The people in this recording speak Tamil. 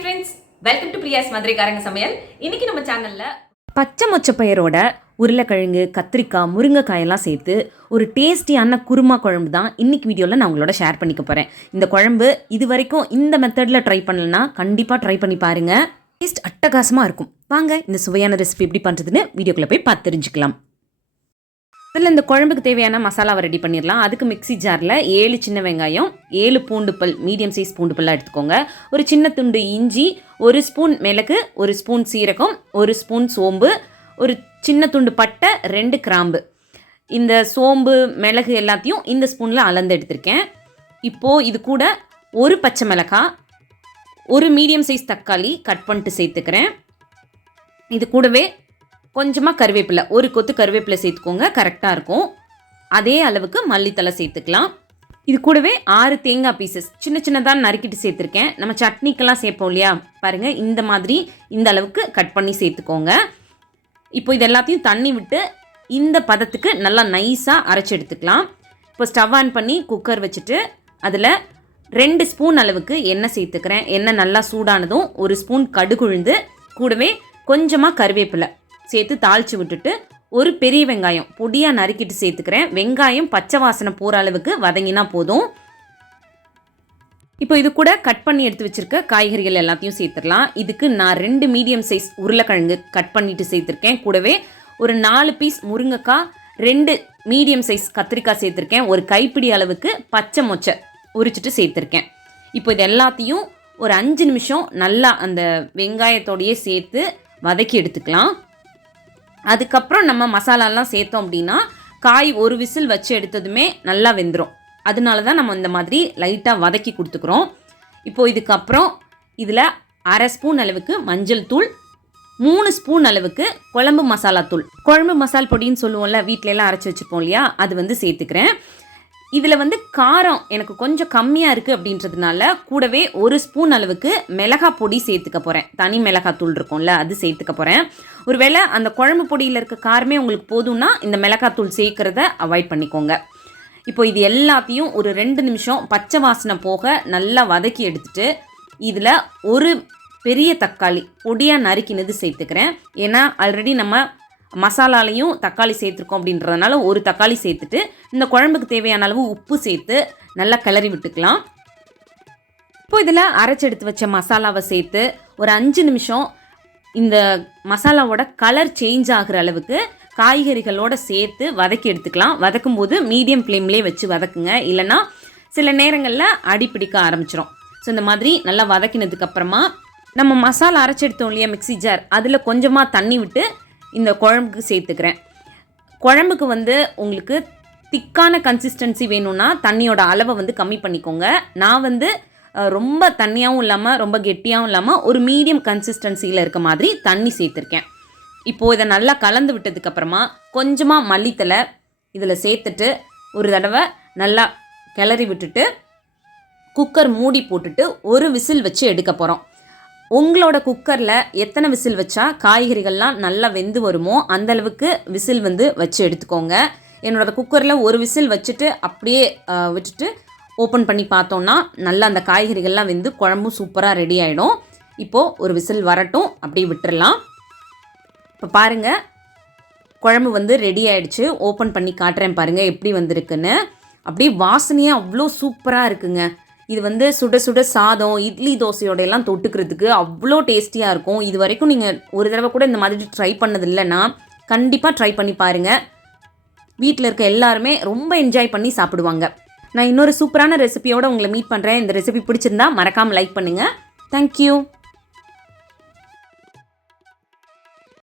ஃப்ரெண்ட்ஸ் வெல்கம் டு பிரியாஸ் மதுரைக்காரங்க சமையல் இன்னைக்கு நம்ம சேனல்ல பச்சை மொச்சை பயிரோட உருளைக்கிழங்கு கத்திரிக்காய் முருங்கைக்காயெல்லாம் சேர்த்து ஒரு டேஸ்டியான குருமா குழம்பு தான் இன்னைக்கு வீடியோவில் நான் உங்களோட ஷேர் பண்ணிக்க போகிறேன் இந்த குழம்பு இது வரைக்கும் இந்த மெத்தடில் ட்ரை பண்ணலன்னா கண்டிப்பாக ட்ரை பண்ணி பாருங்கள் டேஸ்ட் அட்டகாசமாக இருக்கும். வாங்க இந்த சுவையான ரெசிபி எப்படி பண்ணுறதுன்னு வீடியோக்குள்ளே போய் பார்த்து தெரிஞ்சுக்கலாம். இதில் இந்த குழம்புக்கு தேவையான மசாலாவை ரெடி பண்ணிடலாம். அதுக்கு மிக்ஸி ஜாரில் ஏழு சின்ன வெங்காயம் ஏழு பூண்டு பல் மீடியம் சைஸ் பூண்டு பல்லாக எடுத்துக்கோங்க. ஒரு சின்ன துண்டு இஞ்சி ஒரு ஸ்பூன் மிளகு ஒரு ஸ்பூன் சீரகம் ஒரு ஸ்பூன் சோம்பு ஒரு சின்ன துண்டு பட்டை ரெண்டு கிராம்பு. இந்த சோம்பு மிளகு எல்லாத்தையும் இந்த ஸ்பூனில் அளந்து எடுத்திருக்கேன். இப்போது இது கூட ஒரு பச்சை மிளகாய் ஒரு மீடியம் சைஸ் தக்காளி கட் பண்ணிட்டு சேர்த்துக்கிறேன். இது கூடவே கொஞ்சமாக கருவேப்பிலை ஒரு கொத்து கருவேப்பிலை சேர்த்துக்கோங்க கரெக்டாக இருக்கும். அதே அளவுக்கு மல்லித்தலை சேர்த்துக்கலாம். இது கூடவே ஆறு தேங்காய் பீசஸ் சின்ன சின்னதாக நறுக்கிட்டு சேர்த்துருக்கேன். நம்ம சட்னிக்கெல்லாம் சேர்ப்போம் இல்லையா? பாருங்கள் இந்த மாதிரி இந்த அளவுக்கு கட் பண்ணி சேர்த்துக்கோங்க. இப்போ இது எல்லாத்தையும் தண்ணி விட்டு இந்த பதத்துக்கு நல்லா நைஸாக அரைச்சி எடுத்துக்கலாம். இப்போ ஸ்டவ் ஆன் பண்ணி குக்கர் வச்சுட்டு அதில் ரெண்டு ஸ்பூன் அளவுக்கு எண்ணெய் சேர்த்துக்கிறேன். எண்ணெய் நல்லா சூடானதும் ஒரு ஸ்பூன் கடுகுழுந்து கூடவே கொஞ்சமாக கருவேப்பிலை. சேர்த்து தாளித்து விட்டுட்டு ஒரு பெரிய வெங்காயம் பொடியாக நறுக்கிட்டு சேர்த்துக்கிறேன். வெங்காயம் பச்சை வாசனை போகிற அளவுக்கு வதங்கினா போதும். இப்போ இது கூட கட் பண்ணி எடுத்து வச்சிருக்க காய்கறிகள் எல்லாத்தையும் சேர்த்துடலாம். இதுக்கு நான் ரெண்டு மீடியம் சைஸ் உருளைக்கிழங்கு கட் பண்ணிட்டு சேர்த்துருக்கேன். கூடவே ஒரு நாலு பீஸ் முருங்கைக்காய் ரெண்டு மீடியம் சைஸ் கத்திரிக்காய் சேர்த்துருக்கேன். ஒரு கைப்பிடி அளவுக்கு பச்சை மொச்சை உரிச்சிட்டு சேர்த்துருக்கேன். இப்போ இது எல்லாத்தையும் ஒரு அஞ்சு நிமிஷம் நல்லா அந்த வெங்காயத்தோடையே சேர்த்து வதக்கி எடுத்துக்கலாம். அதுக்கப்புறம் நம்ம மசாலாலாம் சேர்த்தோம் அப்படின்னா காய் ஒரு விசில் வச்சு எடுத்ததுமே நல்லா வெந்துடும் அதனால தான் நம்ம இந்த மாதிரி லைட்டாக வதக்கி கொடுத்துக்குறோம். இப்போது இதுக்கப்புறம் இதில் அரை ஸ்பூன் அளவுக்கு மஞ்சள் தூள் மூணு ஸ்பூன் அளவுக்கு குழம்பு மசாலா தூள். குழம்பு மசால் பொடின்னு சொல்லுவோம்ல வீட்டிலலாம் எல்லாம் அரைச்சி வச்சுப்போம் இல்லையா? அது வந்து சேர்த்துக்கிறேன். இதில் வந்து காரம் எனக்கு கொஞ்சம் கம்மியாக இருக்குது அப்படின்றதுனால கூடவே ஒரு ஸ்பூன் அளவுக்கு மிளகா பொடி சேர்த்துக்க போகிறேன் தனி மிளகாய் தூள் இருக்கும்ல அது சேர்த்துக்க போகிறேன் ஒருவேளை அந்த குழம்பு பொடியில் இருக்க காரமே உங்களுக்கு போதும்னா இந்த மிளகாத்தூள் சேர்க்குறத அவாய்ட் பண்ணிக்கோங்க. இப்போ இது எல்லாத்தையும் ஒரு ரெண்டு நிமிஷம் பச்சை வாசனை போக நல்லா வதக்கி எடுத்துட்டு இதில் ஒரு பெரிய தக்காளி பொடியாக நறுக்கினது சேர்த்துக்கிறேன். ஏன்னா ஆல்ரெடி நம்ம மசாலாலையும் தக்காளி சேர்த்துருக்கோம் அப்படின்றதுனால ஒரு தக்காளி சேர்த்துட்டு இந்த குழம்புக்கு தேவையான அளவு உப்பு சேர்த்து நல்லா கிளறி விட்டுக்கலாம். இப்போ இதில் அரைச்சி எடுத்து வச்ச மசாலாவை சேர்த்து ஒரு அஞ்சு நிமிஷம் இந்த மசாலாவோட கலர் சேஞ்ச் ஆகிற அளவுக்கு காய்கறிகளோட சேர்த்து வதக்கி எடுத்துக்கலாம். வதக்கும் போது மீடியம் ஃப்ளேம்லேயே வச்சு வதக்குங்க. இல்லைன்னா சில நேரங்களில் அடி பிடிக்க ஆரம்பிச்சிரும். ஸோ இந்த மாதிரி நல்லா வதக்கினதுக்கப்புறமா நம்ம மசாலா அரைச்சி எடுத்தோம் இல்லையா மிக்ஸி ஜார் அதில் கொஞ்சமாக தண்ணி விட்டு இந்த குழம்புக்கு சேர்த்துக்கிறேன். குழம்புக்கு வந்து உங்களுக்கு திக்கான கன்சிஸ்டன்சி வேணும்னா தண்ணியோட அளவை வந்து கம்மி பண்ணிக்கோங்க. நான் வந்து ரொம்ப தண்ணியாகவும் இல்லாமல் ரொம்ப கெட்டியாகவும் இல்லாமல் ஒரு மீடியம் கன்சிஸ்டன்சியில் இருக்க மாதிரி தண்ணி சேர்த்துருக்கேன். இப்போது இதை நல்லா கலந்து விட்டதுக்கப்புறமா கொஞ்சமாக மல்லித்தலை இதில் சேர்த்துட்டு ஒரு தடவை நல்லா கிளறி விட்டுட்டு குக்கர் மூடி போட்டுட்டு ஒரு விசில் வச்சு எடுக்க போகிறோம் உங்களோட குக்கரில் எத்தனை விசில் வச்சா காய்கறிகள்லாம் நல்லா வெந்து வருமோ அந்தளவுக்கு விசில் வந்து வச்சு எடுத்துக்கோங்க. என்னோடய குக்கரில் ஒரு விசில் வச்சுட்டு அப்படியே விட்டுட்டு ஓப்பன் பண்ணி பார்த்தோன்னா நல்லா அந்த காய்கறிகள்லாம் வெந்து குழம்பும் சூப்பராக ரெடி ஆகிடும் இப்போது ஒரு விசில் வரட்டும் அப்படியே விட்டுறலாம். இப்போ பாருங்கள் குழம்பு வந்து ரெடி ஆயிடுச்சு. ஓப்பன் பண்ணி காட்டுறேன் பாருங்கள் எப்படி வந்திருக்குன்னு. அப்படியே வாசனையாக அவ்வளோ சூப்பராக இருக்குங்க. இது வந்து சுட சுட சாதம் இட்லி தோசையோடையெல்லாம் தொட்டுக்கிறதுக்கு அவ்வளோ டேஸ்டியாக இருக்கும். இது வரைக்கும் நீங்கள் ஒரு தடவை கூட இந்த மாதிரி ட்ரை பண்ணது இல்லைன்னா கண்டிப்பாக ட்ரை பண்ணி பாருங்கள் வீட்டில் இருக்க எல்லாருமே ரொம்ப என்ஜாய் பண்ணி சாப்பிடுவாங்க. நான் இன்னொரு சூப்பரான ரெசிபியோட உங்களை மீட் பண்ணுறேன் இந்த ரெசிபி பிடிச்சிருந்தா மறக்காமல் லைக் பண்ணுங்கள் தேங்க்யூ